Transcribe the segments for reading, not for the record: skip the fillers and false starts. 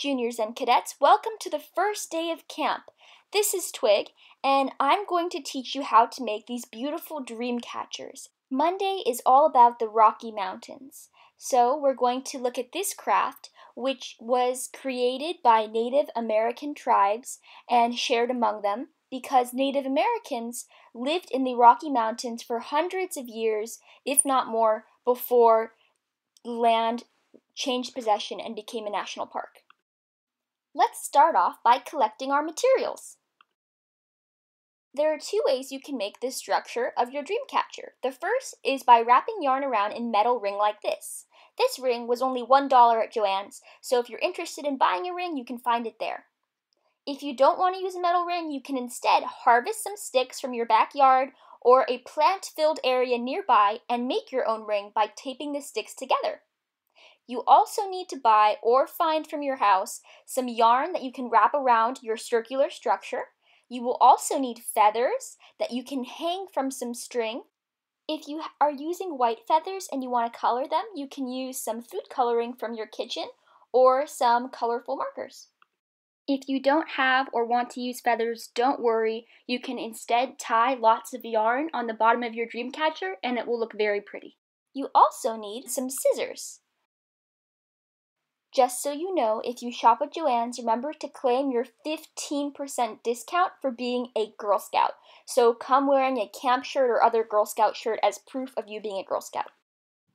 juniors and cadets, welcome to the first day of camp. This is Twig, and I'm going to teach you how to make these beautiful dream catchers. Monday is all about the Rocky Mountains, so we're going to look at this craft, which was created by Native American tribes and shared among them because Native Americans lived in the Rocky Mountains for hundreds of years, if not more, before land changed possession and became a national park. Let's start off by collecting our materials. There are two ways you can make this structure of your dream catcher. The first is by wrapping yarn around in metal ring like this. This ring was only $1 at Joann's, so if you're interested in buying a ring, you can find it there. If you don't want to use a metal ring, you can instead harvest some sticks from your backyard or a plant-filled area nearby and make your own ring by taping the sticks together. You also need to buy or find from your house some yarn that you can wrap around your circular structure. You will also need feathers that you can hang from some string. If you are using white feathers and you want to color them, you can use some food coloring from your kitchen or some colorful markers. If you don't have or want to use feathers, don't worry. You can instead tie lots of yarn on the bottom of your dream catcher and it will look very pretty. You also need some scissors. Just so you know, if you shop at Joann's, remember to claim your 15% discount for being a Girl Scout. So come wearing a camp shirt or other Girl Scout shirt as proof of you being a Girl Scout.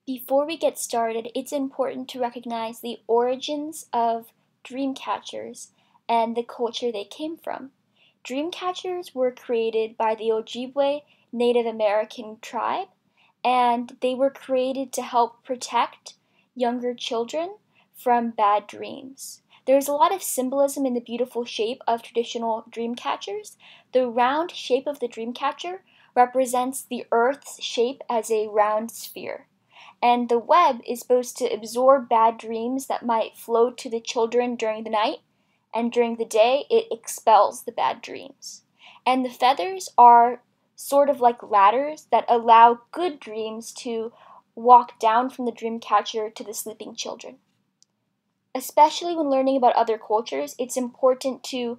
Before we get started, it's important to recognize the origins of dream catchers and the culture they came from. Dream catchers were created by the Ojibwe Native American tribe, and they were created to help protect younger children from bad dreams. There's a lot of symbolism in the beautiful shape of traditional dream catchers. The round shape of the dream catcher represents the Earth's shape as a round sphere. And the web is supposed to absorb bad dreams that might float to the children during the night, and during the day it expels the bad dreams. And the feathers are sort of like ladders that allow good dreams to walk down from the dream catcher to the sleeping children. Especially when learning about other cultures, it's important to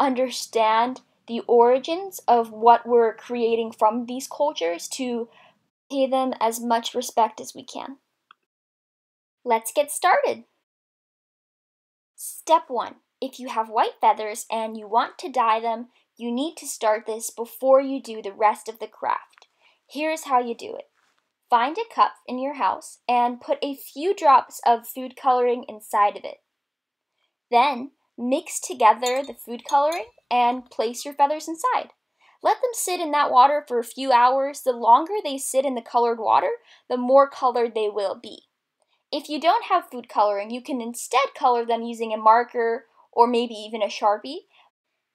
understand the origins of what we're creating from these cultures to pay them as much respect as we can. Let's get started. Step 1. If you have white feathers and you want to dye them, you need to start this before you do the rest of the craft. Here's how you do it. Find a cup in your house and put a few drops of food coloring inside of it. Then mix together the food coloring and place your feathers inside. Let them sit in that water for a few hours. The longer they sit in the colored water, the more colored they will be. If you don't have food coloring, you can instead color them using a marker or maybe even a Sharpie.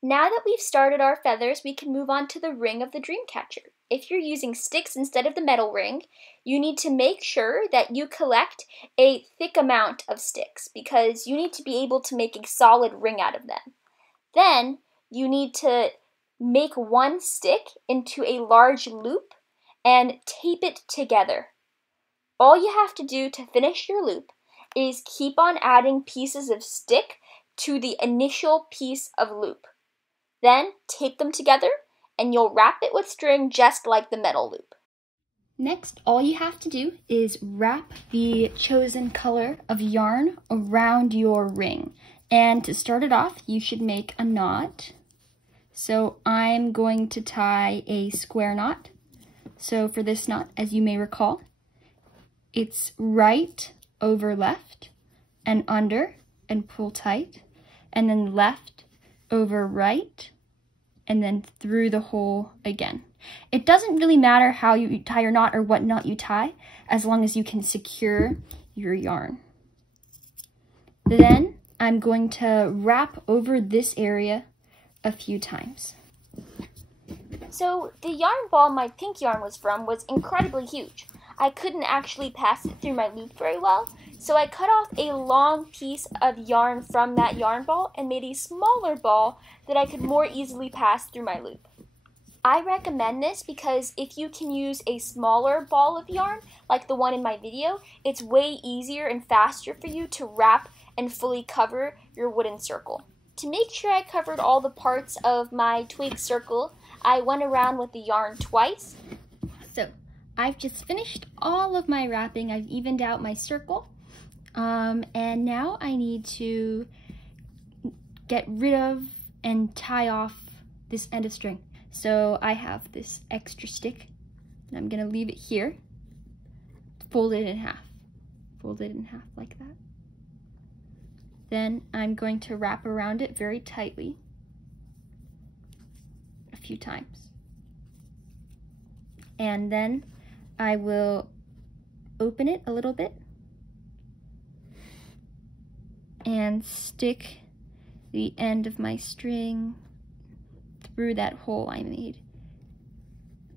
Now that we've started our feathers, we can move on to the ring of the dream catcher. If you're using sticks instead of the metal ring, you need to make sure that you collect a thick amount of sticks because you need to be able to make a solid ring out of them. Then you need to make one stick into a large loop and tape it together. All you have to do to finish your loop is keep on adding pieces of stick to the initial piece of loop. Then tape them together and you'll wrap it with string just like the metal loop. Next, all you have to do is wrap the chosen color of yarn around your ring. And to start it off, you should make a knot. So I'm going to tie a square knot. So for this knot, as you may recall, it's right over left and under and pull tight, and then left over right, and then through the hole again. It doesn't really matter how you tie your knot or what knot you tie, as long as you can secure your yarn. Then I'm going to wrap over this area a few times. So the yarn ball my pink yarn was from was incredibly huge. I couldn't actually pass it through my loop very well, so I cut off a long piece of yarn from that yarn ball and made a smaller ball that I could more easily pass through my loop. I recommend this because if you can use a smaller ball of yarn, like the one in my video, it's way easier and faster for you to wrap and fully cover your wooden circle. To make sure I covered all the parts of my twig circle, I went around with the yarn twice. So I've just finished all of my wrapping. I've evened out my circle. And now I need to get rid of and tie off this end of string. So I have this extra stick, and I'm gonna leave it here, fold it in half. Fold it in half like that. Then I'm going to wrap around it very tightly a few times. And then I will open it a little bit and stick the end of my string through that hole I made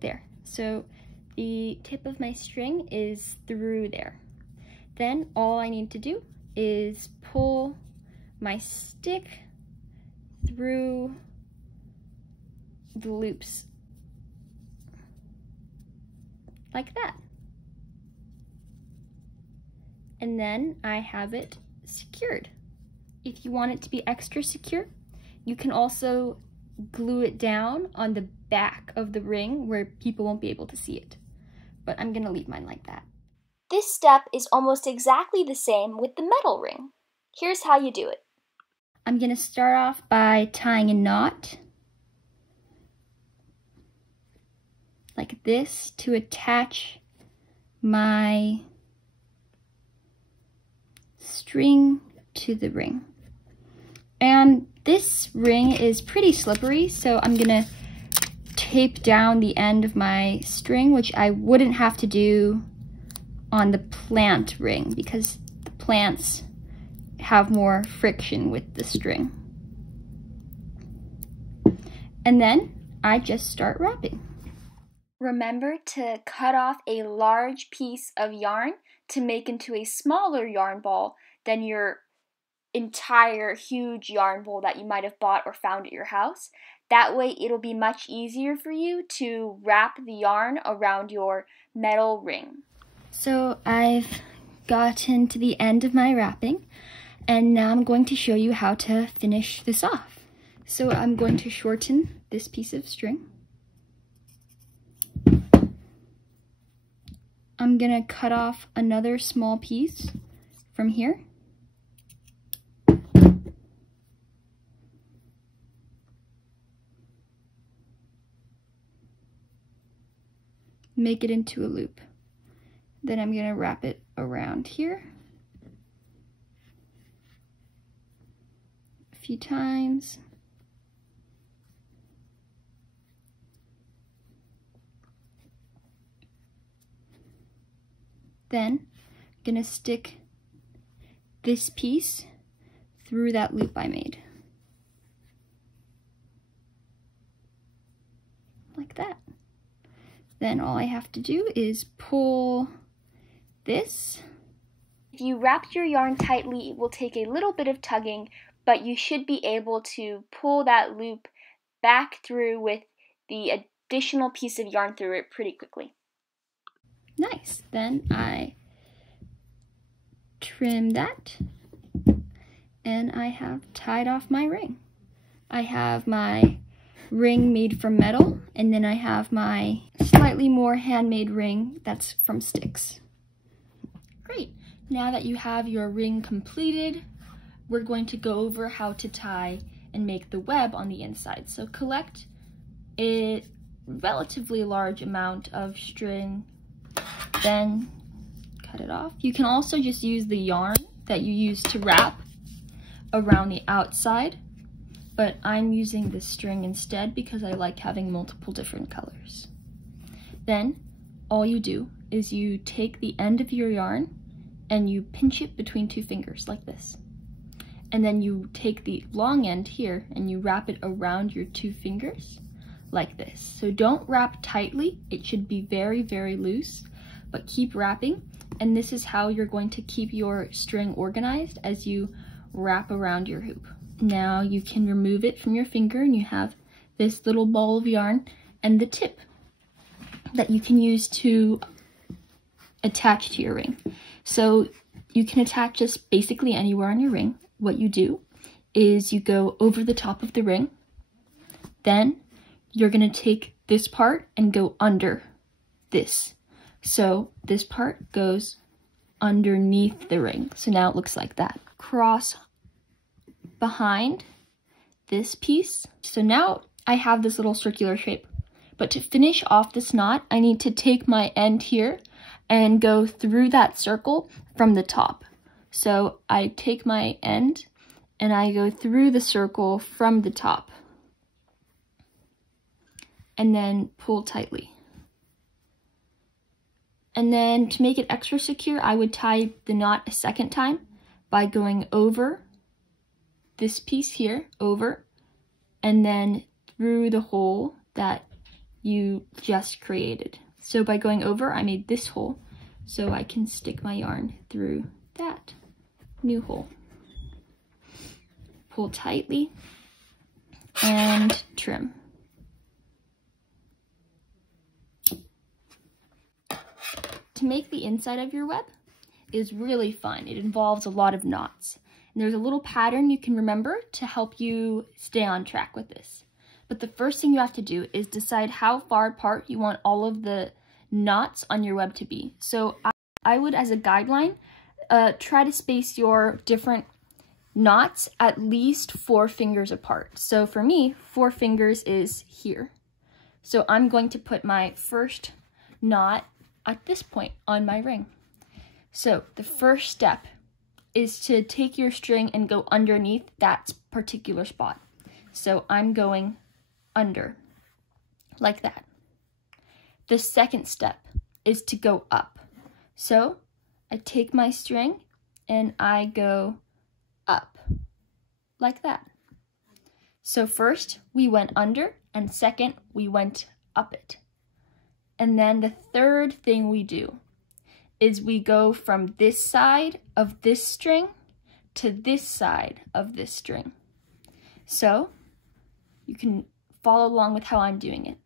there. So the tip of my string is through there. Then all I need to do is pull my stick through the loops like that. And then I have it secured. If you want it to be extra secure, you can also glue it down on the back of the ring where people won't be able to see it. But I'm gonna leave mine like that. This step is almost exactly the same with the metal ring. Here's how you do it. I'm gonna start off by tying a knot like this to attach my string to the ring. And this ring is pretty slippery, so I'm gonna tape down the end of my string, which I wouldn't have to do on the plant ring because the plants have more friction with the string. And then I just start wrapping. Remember to cut off a large piece of yarn to make into a smaller yarn ball than your entire huge yarn ball that you might have bought or found at your house. That way it'll be much easier for you to wrap the yarn around your metal ring. So I've gotten to the end of my wrapping, and now I'm going to show you how to finish this off. So I'm going to shorten this piece of string. I'm gonna cut off another small piece from here. Make it into a loop. Then I'm gonna wrap it around here a few times. Then I'm gonna stick this piece through that loop I made. Like that. Then all I have to do is pull this. If you wrap your yarn tightly, it will take a little bit of tugging, but you should be able to pull that loop back through with the additional piece of yarn through it pretty quickly. Nice. Then I trim that, and I have tied off my ring. I have my ring made from metal, and then I have my slightly more handmade ring that's from sticks. Great. Now that you have your ring completed, we're going to go over how to tie and make the web on the inside. So collect a relatively large amount of string, then cut it off. You can also just use the yarn that you use to wrap around the outside, but I'm using this string instead because I like having multiple different colors. Then all you do is you take the end of your yarn and you pinch it between two fingers like this. And then you take the long end here and you wrap it around your two fingers like this. So don't wrap tightly, it should be very, very loose, but keep wrapping. And this is how you're going to keep your string organized as you wrap around your hoop. Now you can remove it from your finger and you have this little ball of yarn and the tip that you can use to attach to your ring. So you can attach this basically anywhere on your ring. What you do is you go over the top of the ring, then you're gonna take this part and go under this. So this part goes underneath the ring. So now it looks like that. Cross behind this piece. So now I have this little circular shape. But to finish off this knot, I need to take my end here and go through that circle from the top. So I take my end and I go through the circle from the top and then pull tightly. And then to make it extra secure, I would tie the knot a second time by going over this piece here, over, and then through the hole that you just created. So by going over, I made this hole so I can stick my yarn through that new hole. Pull tightly and trim. To make the inside of your web is really fun. It involves a lot of knots. And there's a little pattern you can remember to help you stay on track with this. But the first thing you have to do is decide how far apart you want all of the knots on your web to be. So I would, as a guideline, try to space your different knots at least 4 fingers apart. So for me, 4 fingers is here. So I'm going to put my first knot at this point on my ring. So the first step is to take your string and go underneath that particular spot. So I'm going under, like that. The second step is to go up. So I take my string and I go up, like that. So first we went under, and second we went up it. And then the third thing we do is we go from this side of this string to this side of this string. So you can follow along with how I'm doing it.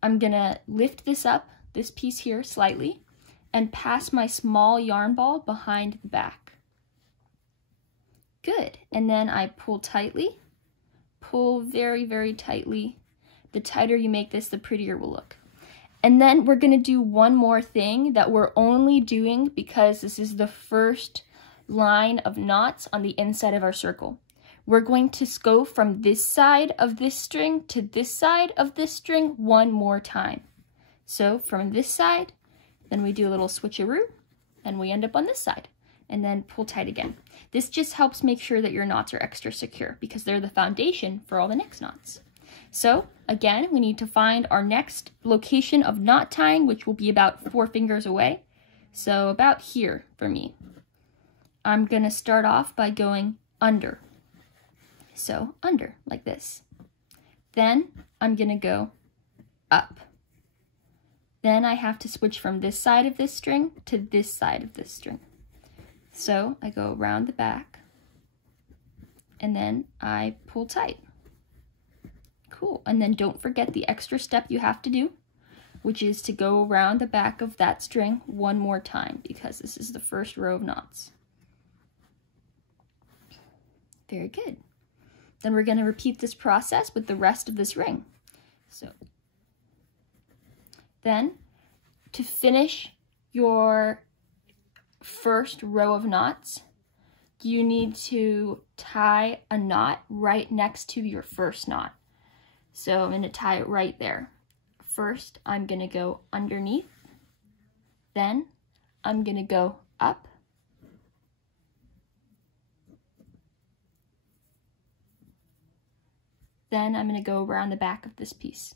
I'm gonna lift this up, this piece here, slightly, and pass my small yarn ball behind the back. Good, and then I pull tightly, pull very, very tightly. The tighter you make this, the prettier it will look. And then we're gonna do one more thing that we're only doing because this is the first line of knots on the inside of our circle. We're going to go from this side of this string to this side of this string one more time. So from this side, then we do a little switcheroo, and we end up on this side, and then pull tight again. This just helps make sure that your knots are extra secure because they're the foundation for all the next knots. So again, we need to find our next location of knot tying, which will be about 4 fingers away. So about here for me. I'm gonna start off by going under. So under, like this. Then I'm gonna go up. Then I have to switch from this side of this string to this side of this string. So I go around the back, and then I pull tight. Cool, and then don't forget the extra step you have to do, which is to go around the back of that string one more time because this is the first row of knots. Very good. Then we're going to repeat this process with the rest of this ring. So then to finish your first row of knots, you need to tie a knot right next to your first knot. So I'm going to tie it right there. First, I'm going to go underneath. Then I'm going to go up. Then I'm going to go around the back of this piece.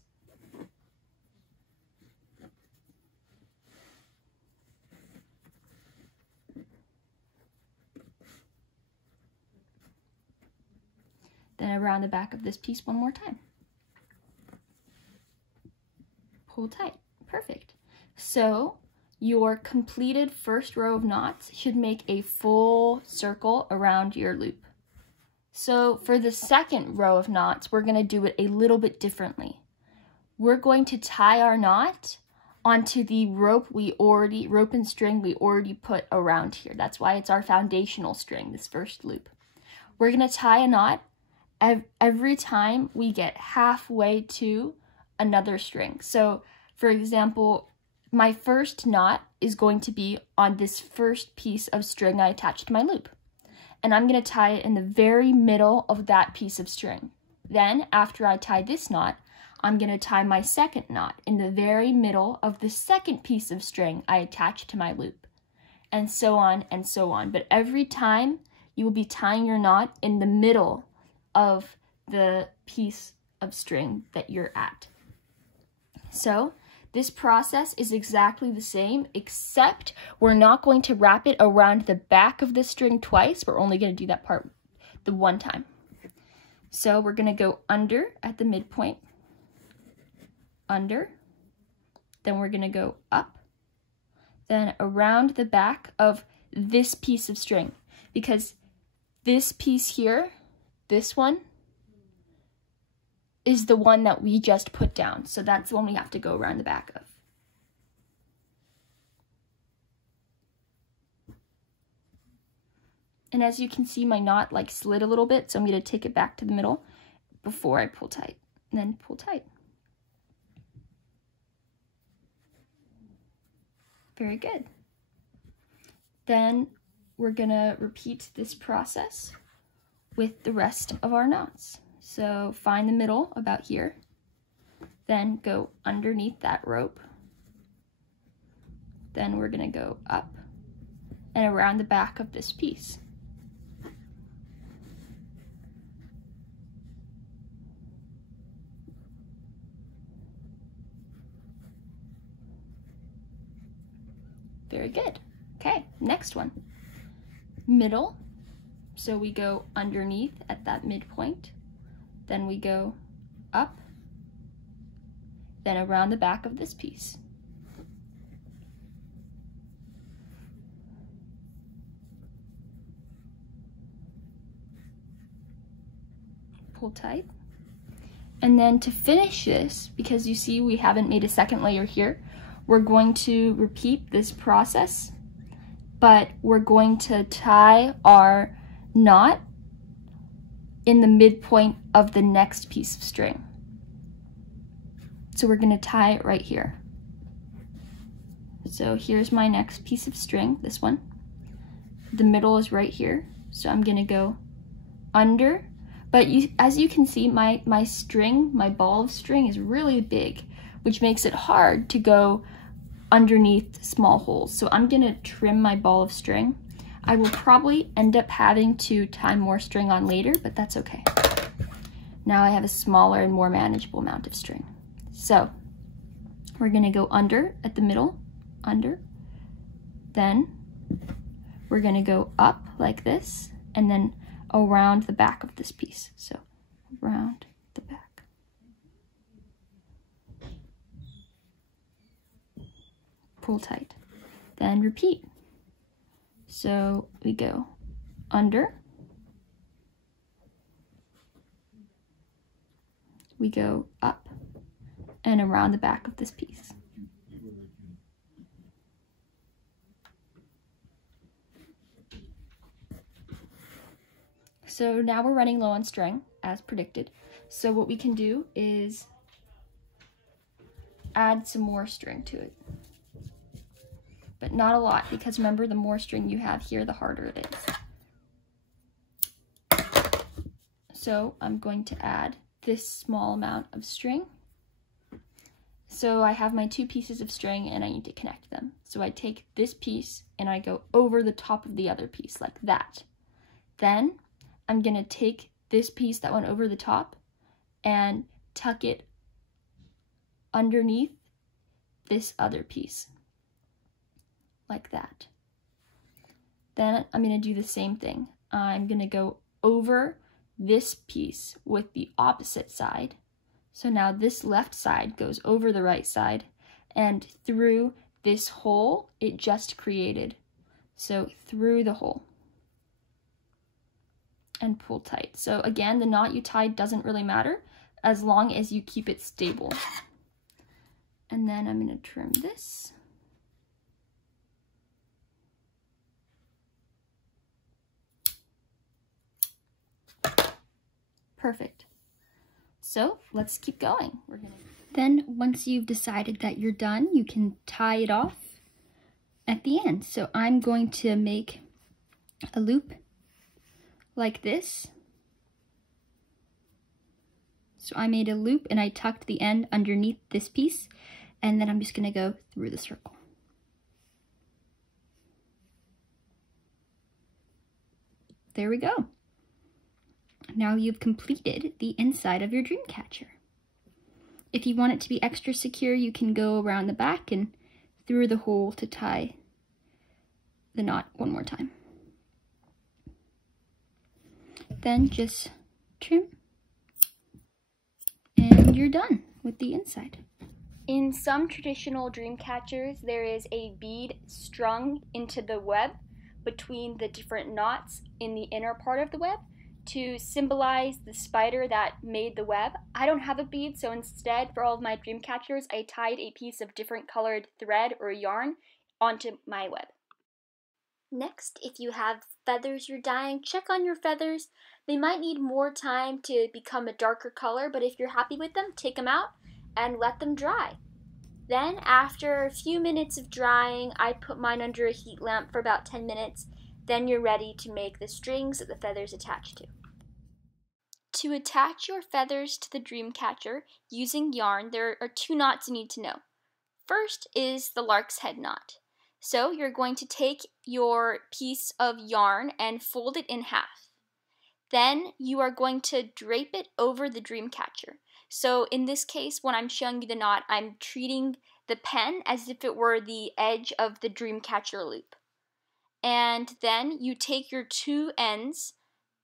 Then around the back of this piece one more time. Pull tight. Perfect. So your completed first row of knots should make a full circle around your loop. So for the second row of knots, we're going to do it a little bit differently. We're going to tie our knot onto the rope and string we already put around here. That's why it's our foundational string, this first loop. We're gonna tie a knot every time we get halfway to another string. So for example, my first knot is going to be on this first piece of string I attached to my loop. And I'm gonna tie it in the very middle of that piece of string. Then after I tie this knot, I'm gonna tie my second knot in the very middle of the second piece of string I attached to my loop. And so on and so on. But every time you will be tying your knot in the middle of the piece of string that you're at. So this process is exactly the same, except we're not going to wrap it around the back of the string twice. We're only going to do that part the one time. So we're going to go under at the midpoint, under, then we're going to go up, then around the back of this piece of string, because this piece here, this one, is the one that we just put down. So that's the one we have to go around the back of. And as you can see, my knot like slid a little bit, so I'm going to take it back to the middle before I pull tight, and then pull tight. Very good. Then we're going to repeat this process with the rest of our knots. So find the middle about here, then go underneath that rope. Then we're going to go up and around the back of this piece. Very good. Okay, next one. Middle. So we go underneath at that midpoint. Then we go up, then around the back of this piece. Pull tight. And then to finish this, because you see we haven't made a second layer here, we're going to repeat this process, but we're going to tie our knot in the midpoint of the next piece of string. So we're going to tie it right here. So here's my next piece of string, this one. The middle is right here, so I'm going to go under. But as you can see, my ball of string is really big, which makes it hard to go underneath small holes. So I'm going to trim my ball of string. I will probably end up having to tie more string on later, but that's okay. Now I have a smaller and more manageable amount of string. So we're going to go under at the middle, under. Then we're going to go up like this, and then around the back of this piece. So around the back. Pull tight. Then repeat. So we go under, we go up, and around the back of this piece. So now we're running low on string, as predicted. So what we can do is add some more string to it. But not a lot, because remember, the more string you have here, the harder it is. So I'm going to add this small amount of string. So I have my two pieces of string and I need to connect them. So I take this piece and I go over the top of the other piece like that. Then I'm going to take this piece that went over the top and tuck it underneath this other piece. Like that. Then I'm going to do the same thing. I'm going to go over this piece with the opposite side. So now this left side goes over the right side and through this hole it just created. So through the hole. And pull tight. So again, the knot you tied doesn't really matter as long as you keep it stable. And then I'm going to trim this. Perfect. So let's keep going. Then once you've decided that you're done, you can tie it off at the end. So I'm going to make a loop like this. So I made a loop and I tucked the end underneath this piece, and then I'm just going to go through the circle. There we go. Now you've completed the inside of your dream catcher. If you want it to be extra secure, you can go around the back and through the hole to tie the knot one more time. Then just trim, and you're done with the inside. In some traditional dream catchers, there is a bead strung into the web between the different knots in the inner part of the web to symbolize the spider that made the web. I don't have a bead, so instead for all of my dream catchers, I tied a piece of different colored thread or yarn onto my web. Next, if you have feathers you're dyeing, check on your feathers. They might need more time to become a darker color, but if you're happy with them, take them out and let them dry. Then after a few minutes of drying, I put mine under a heat lamp for about 10 minutes. Then you're ready to make the strings that the feathers attach to. To attach your feathers to the dream catcher using yarn, there are 2 knots you need to know. First is the lark's head knot. So you're going to take your piece of yarn and fold it in half. Then you are going to drape it over the dream catcher. So in this case, when I'm showing you the knot, I'm treating the pen as if it were the edge of the dream catcher loop. And then you take your 2 ends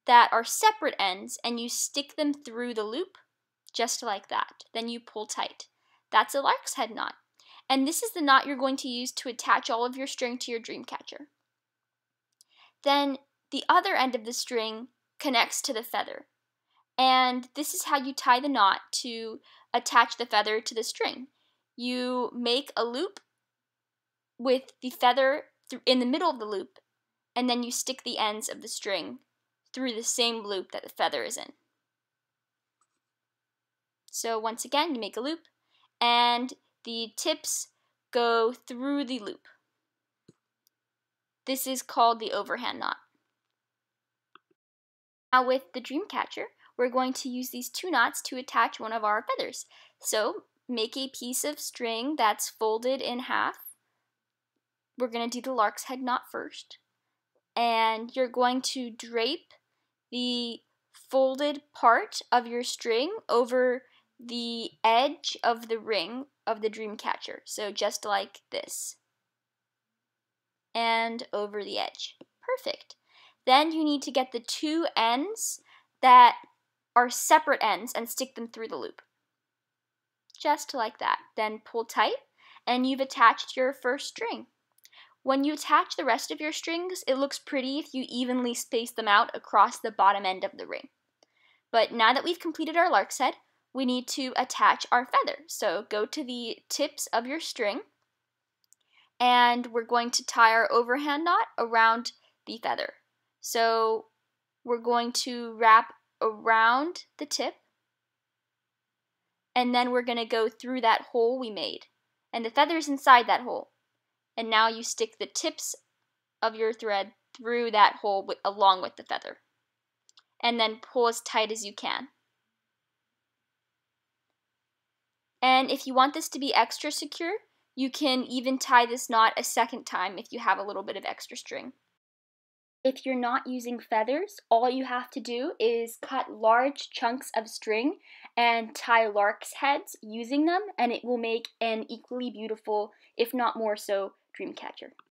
that are separate ends and you stick them through the loop, just like that. Then you pull tight. That's a lark's head knot. And this is the knot you're going to use to attach all of your string to your dream catcher. Then the other end of the string connects to the feather. And this is how you tie the knot to attach the feather to the string. You make a loop with the feather in the middle of the loop, and then you stick the ends of the string through the same loop that the feather is in. So once again, you make a loop, and the tips go through the loop. This is called the overhand knot. Now with the dream catcher, we're going to use these 2 knots to attach one of our feathers. So make a piece of string that's folded in half. We're going to do the lark's head knot first. And you're going to drape the folded part of your string over the edge of the ring of the dream catcher. So just like this. And over the edge. Perfect. Then you need to get the 2 ends that are separate ends and stick them through the loop. Just like that. Then pull tight and you've attached your first string. When you attach the rest of your strings, it looks pretty if you evenly space them out across the bottom end of the ring. But now that we've completed our lark's head, we need to attach our feather. So go to the tips of your string and we're going to tie our overhand knot around the feather. So we're going to wrap around the tip, and then we're going to go through that hole we made. And the feather's inside that hole. And now you stick the tips of your thread through that hole along with the feather. And then pull as tight as you can. And if you want this to be extra secure, you can even tie this knot a second time if you have a little bit of extra string. If you're not using feathers, all you have to do is cut large chunks of string and tie lark's heads using them, and it will make an equally beautiful, if not more so, dream catcher.